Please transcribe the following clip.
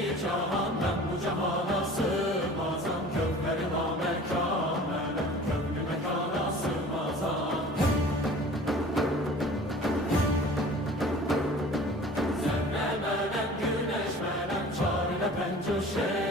iki cahan, ben bu cahana sığmazam. Kökleri namekâmele, köklü mekana sığmazam. Zerre melem, güneş melem, çarine pencuşe